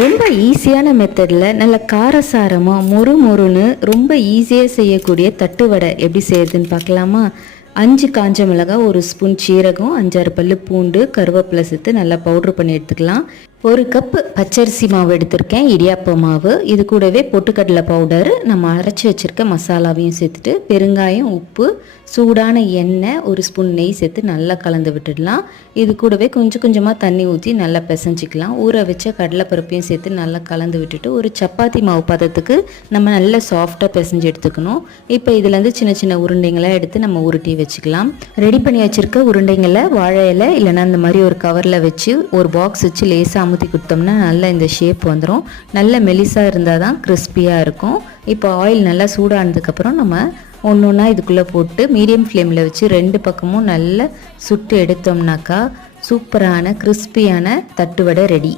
ரொம்ப ஈஸியான மெத்தடில் நல்ல காரசாரமாக மொறு மொறுன்னு ரொம்ப ஈஸியாக செய்யக்கூடிய தட்டு வடை எப்படி செய்யறதுன்னு பார்க்கலாமா? அஞ்சு காஞ்ச மிளகாய் ஒரு ஸ்பூன் சீரகம் அஞ்சாறு பல்லு பூண்டு கருவேப்பிலை சேர்த்து நல்லா பவுட்ரு பண்ணி எடுத்துக்கலாம். ஒரு கப்பு பச்சரிசி மாவு எடுத்திருக்கேன் இடியாப்ப மாவு. இது கூடவே பொட்டுக்கடலை பவுடர் நம்ம அரைச்சி வச்சுருக்க மசாலாவையும் சேர்த்துட்டு பெருங்காயம் உப்பு சூடான எண்ணெய் ஒரு ஸ்பூன் நெய் சேர்த்து நல்லா கலந்து விட்டுடலாம். இது கூடவே கொஞ்சம் கொஞ்சமாக தண்ணி ஊற்றி நல்லா பிசைஞ்சிக்கலாம். ஊற வச்ச கடலைப்பருப்பையும் சேர்த்து நல்லா கலந்து விட்டுட்டு ஒரு சப்பாத்தி மாவு பதத்துக்கு நம்ம நல்லா சாஃப்டாக பிசைஞ்சு எடுத்துக்கணும். இப்போ இதுலேருந்து சின்ன சின்ன உருண்டைங்களாக எடுத்து நம்ம உருட்டி வச்சுக்கலாம். ரெடி பண்ணி வச்சுருக்க உருண்டைங்களை வாழை இலை இல்லைன்னா இந்த மாதிரி ஒரு கவரில் வச்சு ஒரு பாக்ஸ் வச்சு லேசாக ஊற்றி கொடுத்தோம்னா நல்லா இந்த ஷேப் வந்துடும் நல்ல மெலிசாக இருந்தால் தான் கிறிஸ்பியாக இருக்கும். இப்போ ஆயில் நல்லா சூடானதுக்கப்புறம் நம்ம ஒன்று ஒன்றா இதுக்குள்ளே போட்டு மீடியம் ஃப்ளேமில் வச்சு ரெண்டு பக்கமும் நல்லா சுட்டு எடுத்தோம்னாக்கா சூப்பரான கிறிஸ்பியான தட்டுவடை ரெடி